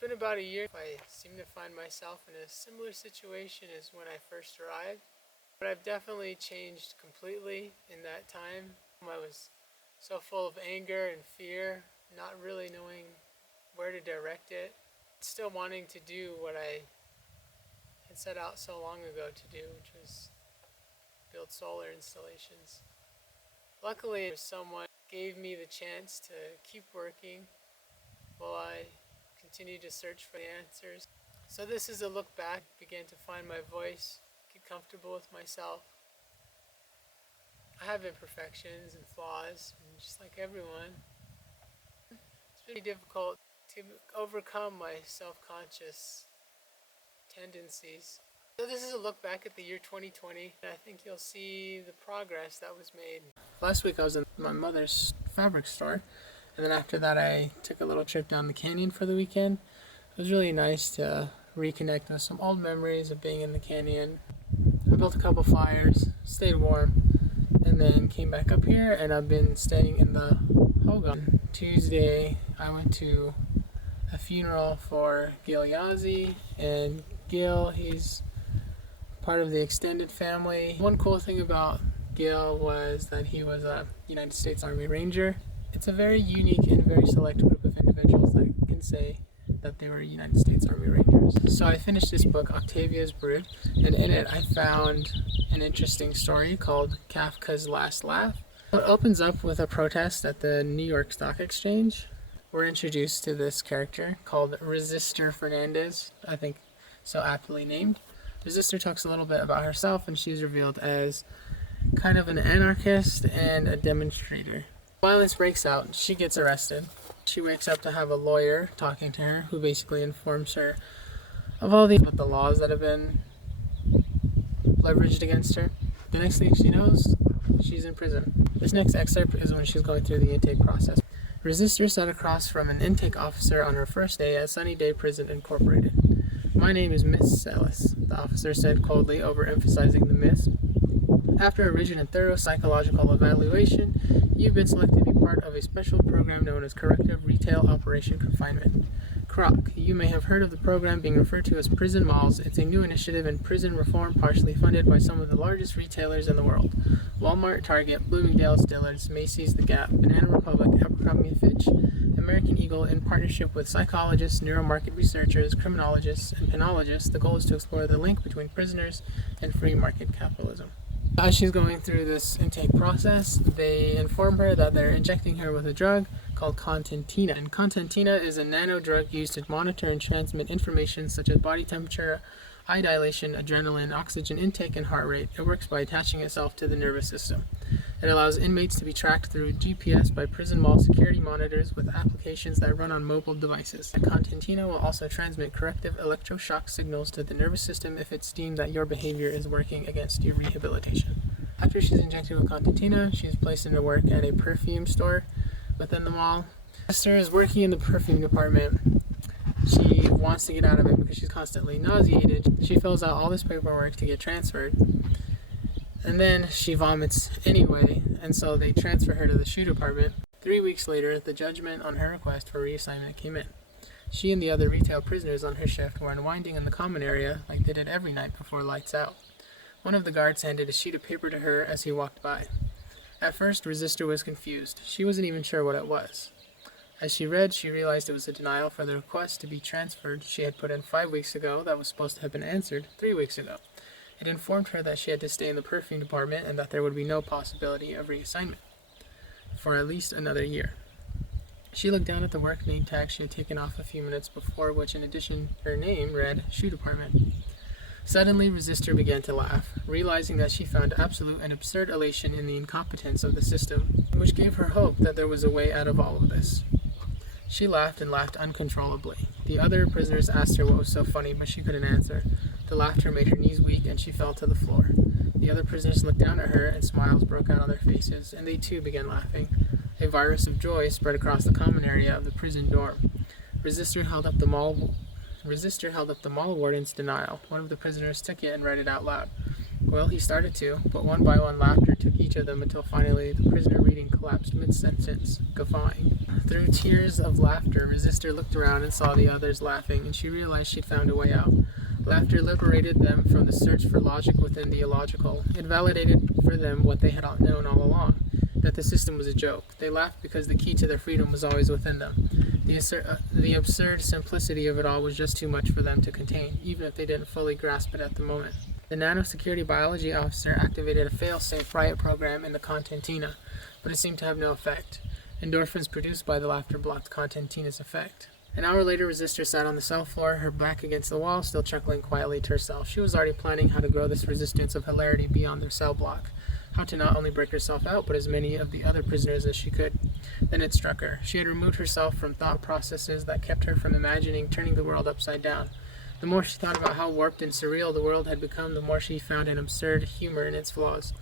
been about a year. I seem to find myself in a similar situation as when I first arrived, but I've definitely changed completely in that time. I was so full of anger and fear, not really knowing where to direct it, still wanting to do what I had set out so long ago to do, which was build solar installations. Luckily, someone gave me the chance to keep working while I continued to search for the answers. So this is a look back, began to find my voice, get comfortable with myself. I have imperfections and flaws, and just like everyone. It's really difficult to overcome my self-conscious tendencies. So this is a look back at the year 2020. I think you'll see the progress that was made. Last week I was in my mother's fabric store, and then after that I took a little trip down the canyon for the weekend. It was really nice to reconnect with some old memories of being in the canyon. I built a couple fires, stayed warm, and then came back up here, and I've been staying in the Hogan. Tuesday I went to a funeral for Gil Yazzie, and Gil, he's part of the extended family. One cool thing about Gil was that he was a United States Army Ranger. It's a very unique and very select group of individuals that can say that they were United States Army Rangers. So I finished this book, Octavia's Brood, and in it I found an interesting story called Kafka's Last Laugh. It opens up with a protest at the New York Stock Exchange. We're introduced to this character called Resistor Fernandez, I think so aptly named. Resistor talks a little bit about herself, and she's revealed as kind of an anarchist and a demonstrator. Violence breaks out, she gets arrested. She wakes up to have a lawyer talking to her who basically informs her of all the laws that have been leveraged against her. The next thing she knows, she's in prison. This next excerpt is when she's going through the intake process. Resistor sat across from an intake officer on her first day at Sunnyday Prison Incorporated. "My name is Miss Salas," the officer said coldly, overemphasizing the miss. "After a rigid and thorough psychological evaluation, you've been selected to be part of a special program known as Corrective Retail Operation Confinement. CROC. You may have heard of the program being referred to as Prison Malls. It's a new initiative in prison reform partially funded by some of the largest retailers in the world. Walmart, Target, Bloomingdale's, Dillard's, Macy's, The Gap, Banana Republic, Abercrombie & Fitch, American Eagle, in partnership with psychologists, neuromarket researchers, criminologists, and penologists. The goal is to explore the link between prisoners and free market capitalism." As she's going through this intake process, they inform her that they're injecting her with a drug called Contentina. And Contentina is a nano drug used to monitor and transmit information such as body temperature, eye dilation, adrenaline, oxygen intake, and heart rate. It works by attaching itself to the nervous system. It allows inmates to be tracked through GPS by prison mall security monitors with applications that run on mobile devices. Contentina will also transmit corrective electroshock signals to the nervous system if it's deemed that your behavior is working against your rehabilitation. After she's injected with Contentina, she's placed into work at a perfume store within the mall. Esther is working in the perfume department. She wants to get out of it because she's constantly nauseated. She fills out all this paperwork to get transferred, and then she vomits anyway, and so they transfer her to the shoe department. 3 weeks later, the judgment on her request for reassignment came in. She and the other retail prisoners on her shift were unwinding in the common area like they did every night before lights out. One of the guards handed a sheet of paper to her as he walked by. At first, Resistor was confused. She wasn't even sure what it was. As she read, she realized it was a denial for the request to be transferred she had put in 5 weeks ago that was supposed to have been answered 3 weeks ago. It informed her that she had to stay in the perfume department and that there would be no possibility of reassignment for at least another year. She looked down at the work name tag she had taken off a few minutes before, which in addition her name read Shoe Department. Suddenly, Resistor began to laugh, realizing that she found absolute and absurd elation in the incompetence of the system, which gave her hope that there was a way out of all of this. She laughed and laughed uncontrollably. The other prisoners asked her what was so funny, but she couldn't answer. The laughter made her knees weak, and she fell to the floor. The other prisoners looked down at her, and smiles broke out on their faces, and they too began laughing. A virus of joy spread across the common area of the prison dorm. Resistor held up the mall warden's denial. One of the prisoners took it and read it out loud. Well, he started to, but one by one laughter took each of them until finally the prisoner reading collapsed mid-sentence, guffawing. Through tears of laughter, Resistor looked around and saw the others laughing, and she realized she'd found a way out. Laughter liberated them from the search for logic within the illogical. It validated for them what they had known all along, that the system was a joke. They laughed because the key to their freedom was always within them. The absurd simplicity of it all was just too much for them to contain, even if they didn't fully grasp it at the moment. The nanosecurity biology officer activated a fail-safe riot program in the Contentina, but it seemed to have no effect. Endorphins produced by the laughter blocked Contentina's effect. An hour later, Resistor sat on the cell floor, her back against the wall, still chuckling quietly to herself. She was already planning how to grow this resistance of hilarity beyond their cell block, how to not only break herself out, but as many of the other prisoners as she could. Then it struck her. She had removed herself from thought processes that kept her from imagining turning the world upside down. The more she thought about how warped and surreal the world had become, the more she found an absurd humor in its flaws.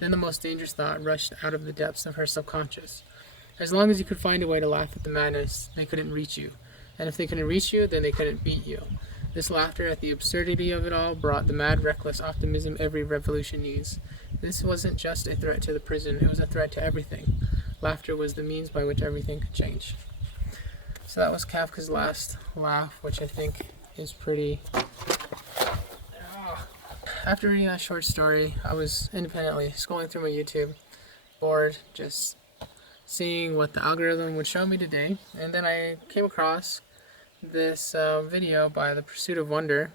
Then the most dangerous thought rushed out of the depths of her subconscious. As long as you could find a way to laugh at the madness, they couldn't reach you. And if they couldn't reach you, then they couldn't beat you. This laughter at the absurdity of it all brought the mad, reckless optimism every revolution needs. This wasn't just a threat to the prison, it was a threat to everything. Laughter was the means by which everything could change. So that was Kafka's last laugh, which I think is pretty... After reading that short story, I was independently scrolling through my YouTube, bored, just seeing what the algorithm would show me today, and then I came across this video by The Pursuit of Wonder,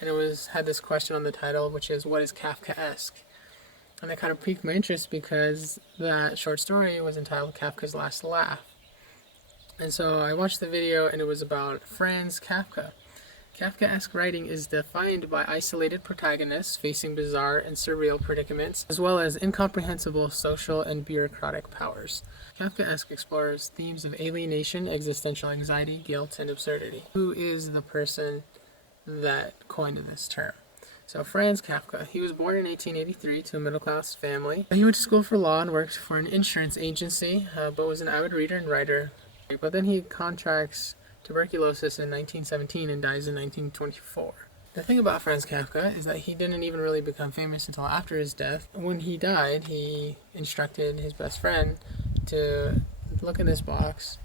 and it had this question on the title, which is, what is Kafkaesque? And that kind of piqued my interest because that short story was entitled Kafka's Last Laugh. And so I watched the video, and it was about Franz Kafka. Kafkaesque writing is defined by isolated protagonists facing bizarre and surreal predicaments, as well as incomprehensible social and bureaucratic powers. Kafkaesque explores themes of alienation, existential anxiety, guilt, and absurdity. Who is the person that coined this term? So Franz Kafka, he was born in 1883 to a middle-class family. He went to school for law and worked for an insurance agency, but was an avid reader and writer. But then he contracts tuberculosis in 1917 and dies in 1924. The thing about Franz Kafka is that he didn't even really become famous until after his death. When he died, he instructed his best friend to look in this box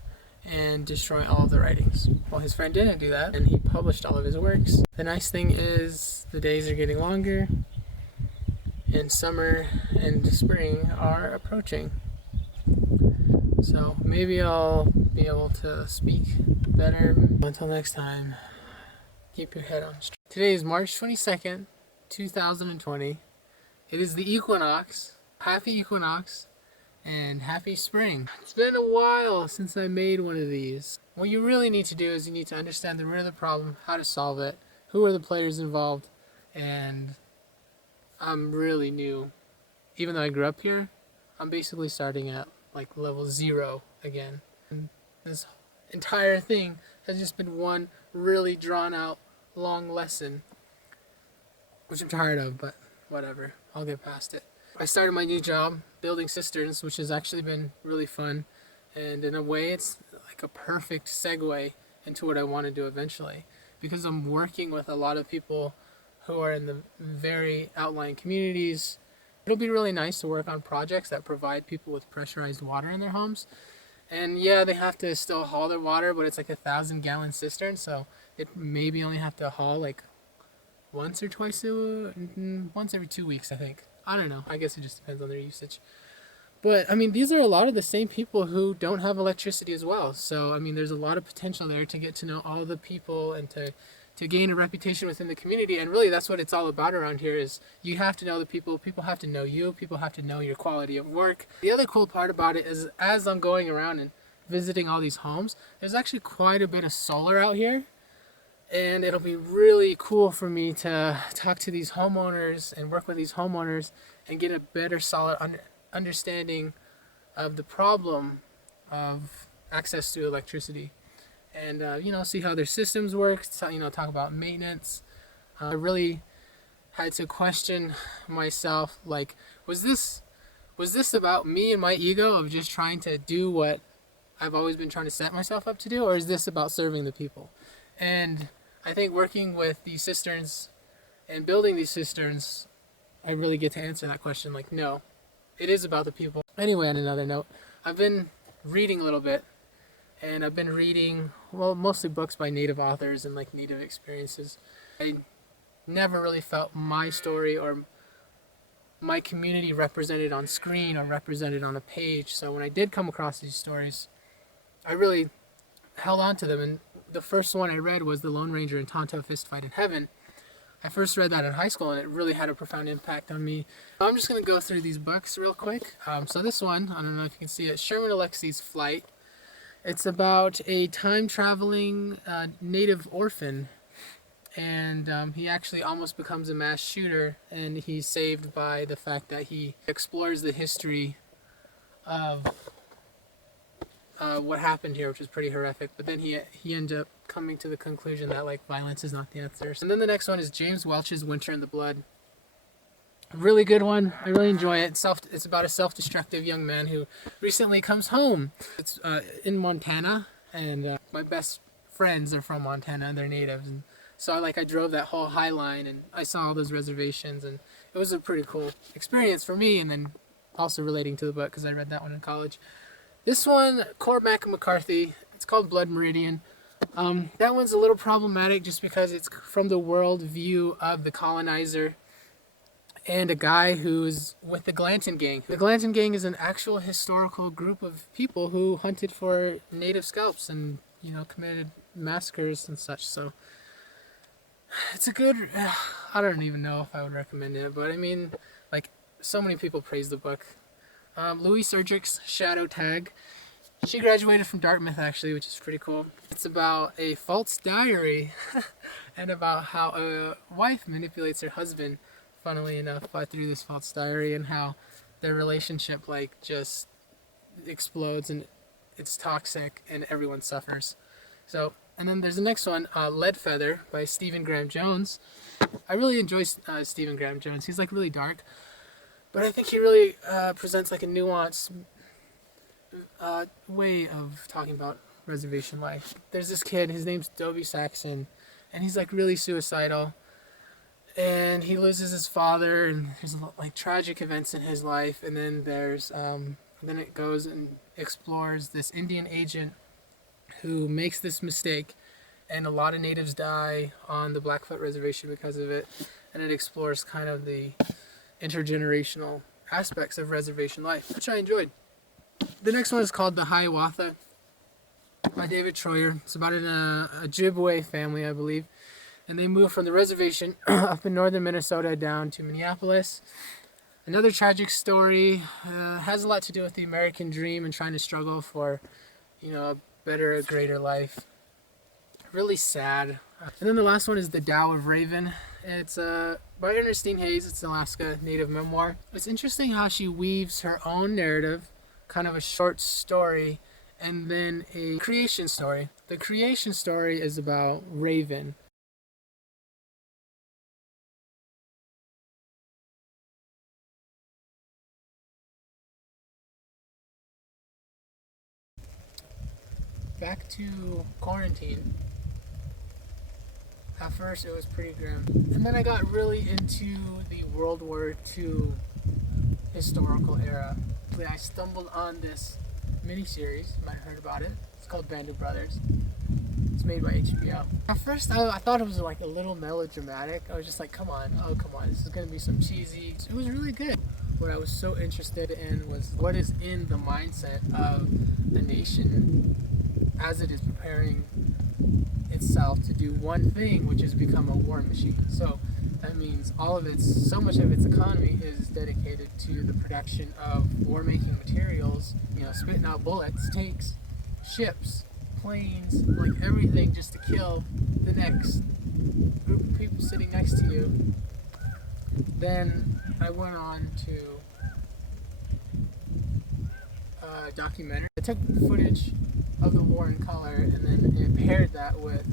and destroy all of the writings. Well, his friend didn't do that, and he published all of his works. The nice thing is the days are getting longer, and summer and spring are approaching. So maybe I'll be able to speak better. Until next time, keep your head on straight. Today is March 22nd, 2020. It is the equinox. Happy equinox and happy spring. It's been a while since I made one of these. What you really need to do is you need to understand the root of the problem, how to solve it, who are the players involved, and I'm really new. Even though I grew up here, I'm basically starting at like level 0 again. And this entire thing has just been one really drawn out long lesson, which I'm tired of, but whatever, I'll get past it. I started my new job building cisterns, which has actually been really fun, and in a way it's like a perfect segue into what I want to do eventually, because I'm working with a lot of people who are in the very outlying communities. It'll be really nice to work on projects that provide people with pressurized water in their homes. And yeah, they have to still haul their water, but it's like 1,000-gallon cistern, so it maybe only have to haul like once every 2 weeks, I think. I don't know. I guess it just depends on their usage. But I mean, these are a lot of the same people who don't have electricity as well. So I mean, there's a lot of potential there to get to know all the people and to gain a reputation within the community. And really that's what it's all about around here, is you have to know the people have to know you, people have to know your quality of work. The other cool part about it is, as I'm going around and visiting all these homes, there's actually quite a bit of solar out here, and it'll be really cool for me to talk to these homeowners and work with these homeowners and get a better solid understanding of the problem of access to electricity. And see how their systems work, talk about maintenance. I really had to question myself, like, was this about me and my ego of just trying to do what I've always been trying to set myself up to do, or is this about serving the people? And I think working with these cisterns and building these cisterns, I really get to answer that question, like, no, it is about the people. Anyway, on another note, I've been reading a little bit, and I've been reading, well, mostly books by Native authors and like Native experiences. I never really felt my story or my community represented on screen or represented on a page. So when I did come across these stories, I really held on to them. And the first one I read was The Lone Ranger and Tonto Fist Fight in Heaven. I first read that in high school, and it really had a profound impact on me. I'm just going to go through these books real quick. So this one, I don't know if you can see it, Sherman Alexie's Flight. It's about a time-traveling native orphan, and he actually almost becomes a mass shooter, and he's saved by the fact that he explores the history of what happened here, which is pretty horrific. But then he ends up coming to the conclusion that like violence is not the answer. And then the next one is James Welch's Winter in the Blood. Really good one. I really enjoy it. It's about a self-destructive young man who recently comes home. It's in Montana, and my best friends are from Montana. They're natives, and so I drove that whole high line, and I saw all those reservations, and it was a pretty cool experience for me. And then also relating to the book because I read that one in college. This one, Cormac McCarthy. It's called Blood Meridian. That one's a little problematic just because it's from the world view of the colonizer and a guy who's with the Glanton Gang. The Glanton Gang is an actual historical group of people who hunted for native scalps and, committed massacres and such. So it's a good, I don't even know if I would recommend it, but I mean, so many people praise the book. Louise Erdrich's Shadow Tag. She graduated from Dartmouth, actually, which is pretty cool. It's about a false diary and about how a wife manipulates her husband, funnily enough, through this false diary, and how their relationship just explodes and it's toxic and everyone suffers. So, and then there's the next one, Leadfeather by Stephen Graham Jones. I really enjoy Stephen Graham Jones. He's really dark, but I think he really presents a nuanced way of talking about reservation life. There's this kid, his name's Dobie Saxon, and he's really suicidal, and he loses his father, and there's tragic events in his life, and then there's then it goes and explores this Indian agent who makes this mistake, and a lot of natives die on the Blackfoot Reservation because of it, and it explores kind of the intergenerational aspects of reservation life, which I enjoyed. The next one is called The Hiawatha by David Troyer. It's about an Ojibwe family, I believe, and they moved from the reservation up in northern Minnesota down to Minneapolis. Another tragic story, has a lot to do with the American dream and trying to struggle for, a better, a greater life. Really sad. And then the last one is The Tao of Raven. It's by Ernestine Hayes. It's an Alaska Native memoir. It's interesting how she weaves her own narrative, kind of a short story, and then a creation story. The creation story is about Raven. Back to quarantine. At first it was pretty grim, and then I got really into the World War II historical era. I stumbled on this miniseries. You might have heard about it. It's called Band of Brothers. It's made by HBO. At first I thought it was a little melodramatic. I was just come on, this is going to be some cheesy. It was really good. What I was so interested in was what is in the mindset of the nation as it is preparing itself to do one thing, which is become a war machine. So that means so much of its economy is dedicated to the production of war-making materials, spitting out bullets, tanks, ships, planes, everything just to kill the next group of people sitting next to you. Then I went on to a documentary. I took footage of the war in color and then it paired that with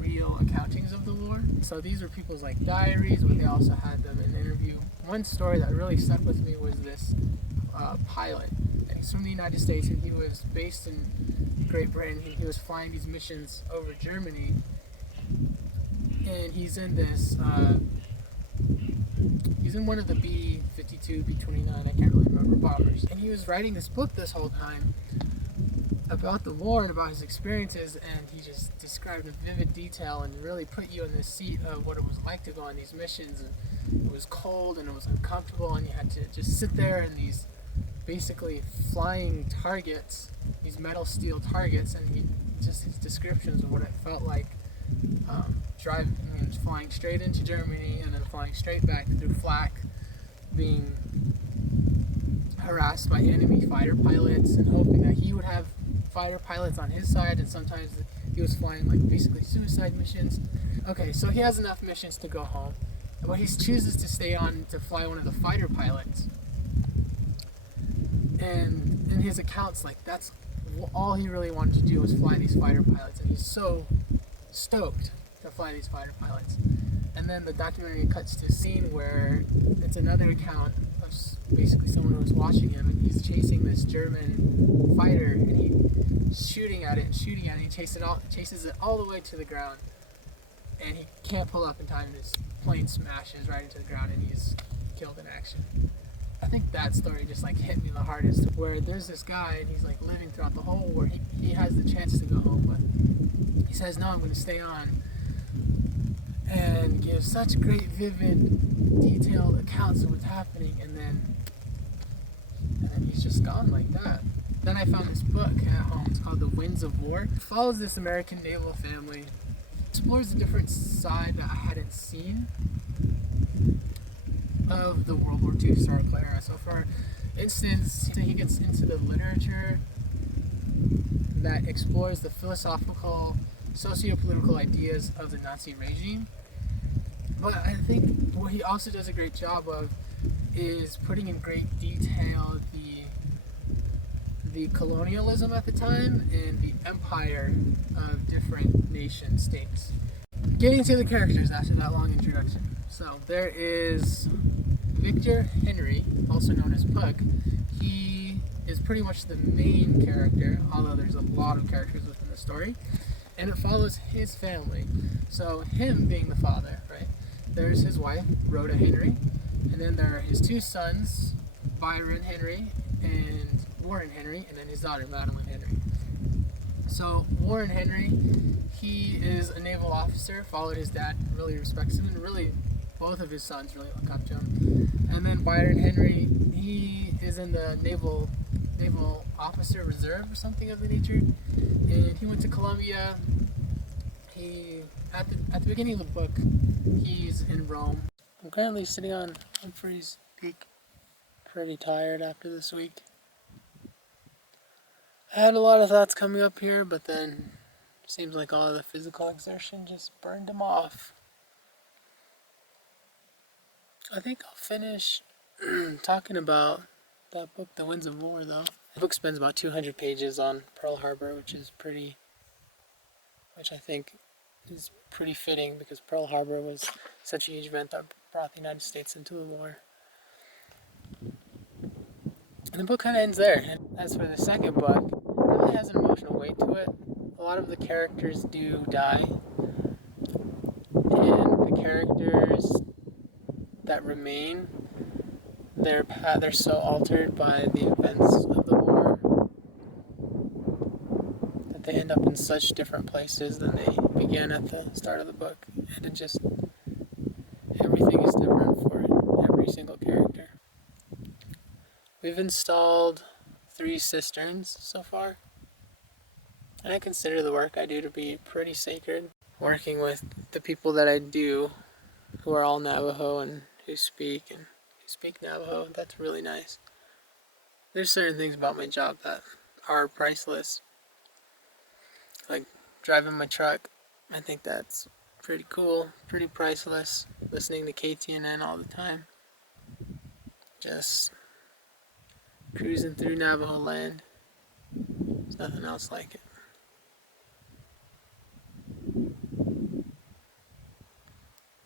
real accountings of the war. So these were people's diaries, but they also had them in an interview. One story that really stuck with me was this pilot, and he's from the United States, and he was based in Great Britain. He was flying these missions over Germany, and he's in this he's in one of the B-52, B-29, I can't really remember, bombers, and he was writing this book this whole time. about the war and about his experiences, and he just described in vivid detail and really put you in the seat of what it was like to go on these missions. And it was cold and it was uncomfortable, and you had to just sit there in these basically flying targets, these metal steel targets, and his descriptions of what it felt like flying straight into Germany and then flying straight back through flak, being harassed by enemy fighter pilots and hoping that he would have fighter pilots on his side, and sometimes he was flying like basically suicide missions. Okay, so he has enough missions to go home, but he chooses to stay on to fly one of the fighter pilots. And in his accounts, like, that's all he really wanted to do was fly these fighter pilots, and he's so stoked to fly these fighter pilots. And then the documentary cuts to a scene where it's another account of basically someone who was watching him, and he's chasing this German fighter, and he's shooting at it, and he chases it all the way to the ground, and he can't pull up in time, and his plane smashes right into the ground, and he's killed in action. I think that story just like hit me the hardest, where there's this guy and he's like living throughout the whole war. He has the chance to go home, but he says, no, I'm going to stay on, and gives such great, vivid, detailed accounts of what's happening, and then he's just gone like that. Then I found this book at home. It's called The Winds of War. It follows this American naval family, explores a different side that I hadn't seen of the World War II historical era. So for instance, he gets into the literature that explores the philosophical, socio-political ideas of the Nazi regime. But I think what he also does a great job of is putting in great detail the colonialism at the time and the empire of different nation states. Getting to the characters after that long introduction. So there is Victor Henry, also known as Puck. He is pretty much the main character, although there's a lot of characters within the story, and it follows his family. So him being the father, right? There's his wife, Rhoda Henry, and then there are his two sons, Byron Henry and Warren Henry, and then his daughter, Madeline Henry. So Warren Henry, he is a naval officer, followed his dad, really respects him, and really both of his sons really look up to him. And then Byron Henry, he is in the naval officer reserve or something of the nature, and he went to Columbia. He at the beginning of the book, he's in Rome. I'm currently sitting on Humphreys Peak, pretty tired after this week. I had a lot of thoughts coming up here, but then it seems like all of the physical exertion just burned them off. I think I'll finish talking about that book, The Winds of War, though. The book spends about 200 pages on Pearl Harbor, which I think is pretty fitting, because Pearl Harbor was such a huge event that brought the United States into the war. And the book kind of ends there. And as for the second book, it really has an emotional weight to it. A lot of the characters do die, and the characters that remain, they're so altered by the events of the war that they end up in such different places than they began at the start of the book, and everything is different for every single character. We've installed 3 cisterns so far, and I consider the work I do to be pretty sacred. Working with the people that I do, who are all Navajo and who speak Navajo, that's really nice. There's certain things about my job that are priceless. Like driving my truck, I think that's pretty cool, pretty priceless. Listening to KTNN all the time. Just cruising through Navajo land. There's nothing else like it.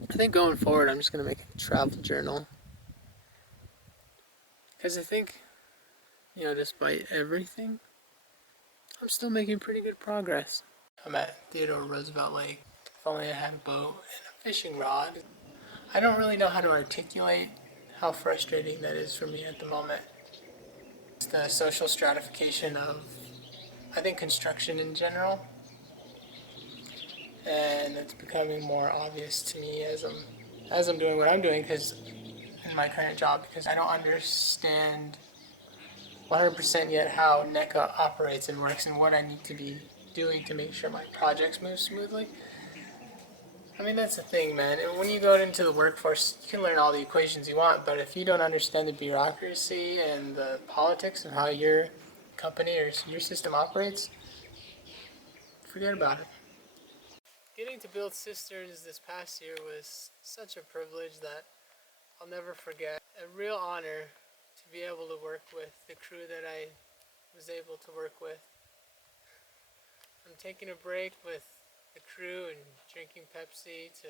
I think going forward, I'm just going to make a travel journal. Because I think, despite everything, I'm still making pretty good progress. I'm at Theodore Roosevelt Lake. If only I had a boat and a fishing rod. I don't really know how to articulate how frustrating that is for me at the moment. It's the social stratification of I think construction in general, and it's becoming more obvious to me as I'm doing what I'm doing, because in my current job, because I don't understand 100% yet how NECA operates and works and what I need to be doing to make sure my projects move smoothly. I mean, that's the thing, man. When you go into the workforce, you can learn all the equations you want, but if you don't understand the bureaucracy and the politics of how your company or your system operates, forget about it. Getting to build cisterns this past year was such a privilege that I'll never forget. A real honor to be able to work with the crew that I was able to work with. I'm taking a break with the crew and drinking Pepsi to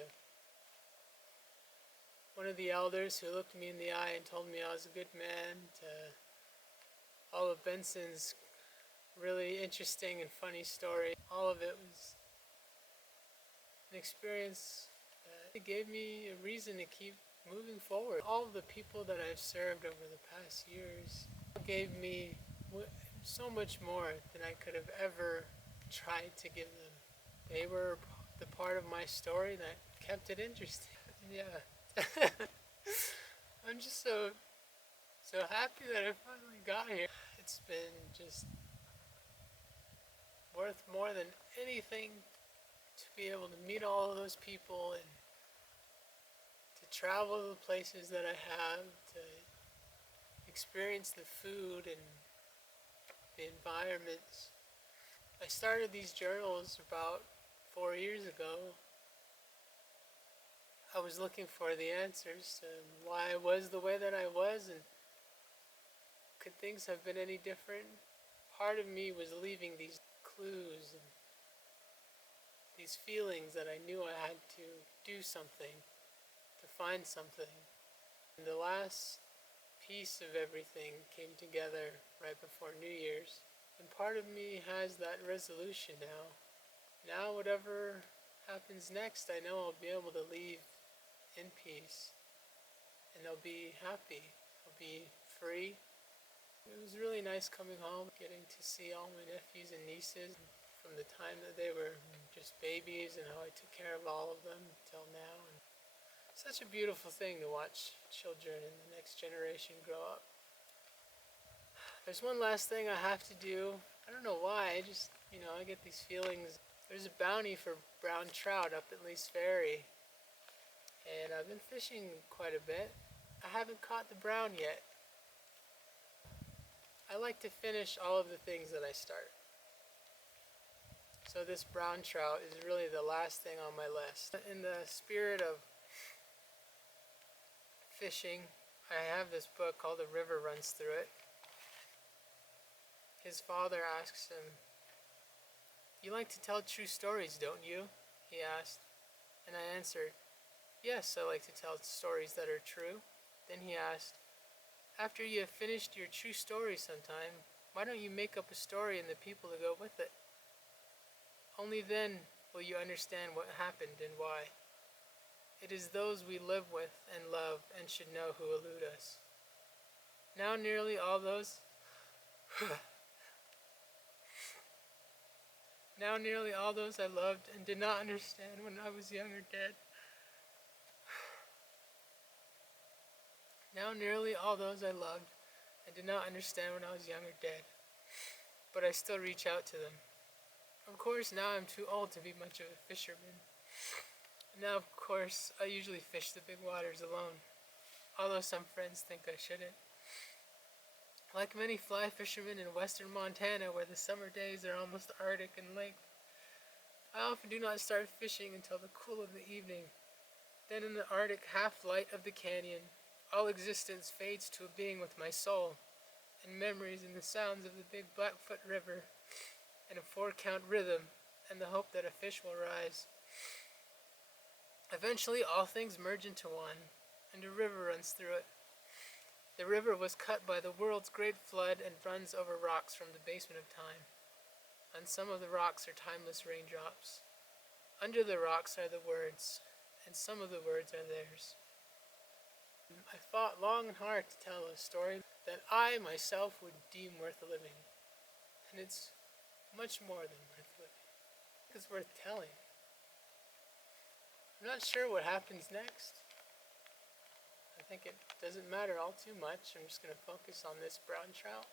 one of the elders who looked me in the eye and told me I was a good man, to all of Benson's really interesting and funny story. All of it was an experience that gave me a reason to keep moving forward. All of the people that I've served over the past years gave me so much more than I could have ever tried to give them. They were the part of my story that kept it interesting. Yeah. I'm just so happy that I finally got here. It's been just worth more than anything to be able to meet all of those people and to travel to the places that I have, to experience the food and the environments. I started these journals about 4 years ago. I was looking for the answers to why I was the way that I was, and could things have been any different? Part of me was leaving these clues and these feelings that I knew I had to do something, to find something. And the last piece of everything came together right before New Year's. And part of me has that resolution now. Now whatever happens next, I know I'll be able to leave in peace. And I'll be happy. I'll be free. It was really nice coming home, getting to see all my nephews and nieces from the time that they were just babies and how I took care of all of them till now. And such a beautiful thing to watch children and the next generation grow up. There's one last thing I have to do. I don't know why, I get these feelings. There's a bounty for brown trout up at Lee's Ferry, and I've been fishing quite a bit. I haven't caught the brown yet. I like to finish all of the things that I start. So this brown trout is really the last thing on my list. In the spirit of fishing, I have this book called The River Runs Through It. His father asks him, "You like to tell true stories, don't you?" he asked. And I answered, "Yes, I like to tell stories that are true." Then he asked, "After you have finished your true story sometime, why don't you make up a story and the people to go with it? Only then will you understand what happened and why. It is those we live with and love and should know who elude us. Now nearly all those Now nearly all those I loved and did not understand when I was young are dead. Now nearly all those I loved and did not understand when I was young are dead. But I still reach out to them. Of course, now I'm too old to be much of a fisherman. Now, of course, I usually fish the big waters alone, although some friends think I shouldn't. Like many fly fishermen in western Montana, where the summer days are almost arctic in length, I often do not start fishing until the cool of the evening. Then in the arctic half-light of the canyon, all existence fades to a being with my soul, and memories and the sounds of the big Blackfoot River, and a 4-count rhythm, and the hope that a fish will rise. Eventually all things merge into one, and a river runs through it. The river was cut by the world's great flood and runs over rocks from the basement of time. On some of the rocks are timeless raindrops. Under the rocks are the words, and some of the words are theirs. I fought long and hard to tell a story that I myself would deem worth living. And it's Much more than worth living. It's worth telling. I'm not sure what happens next. I think it doesn't matter all too much. I'm just going to focus on this brown trout.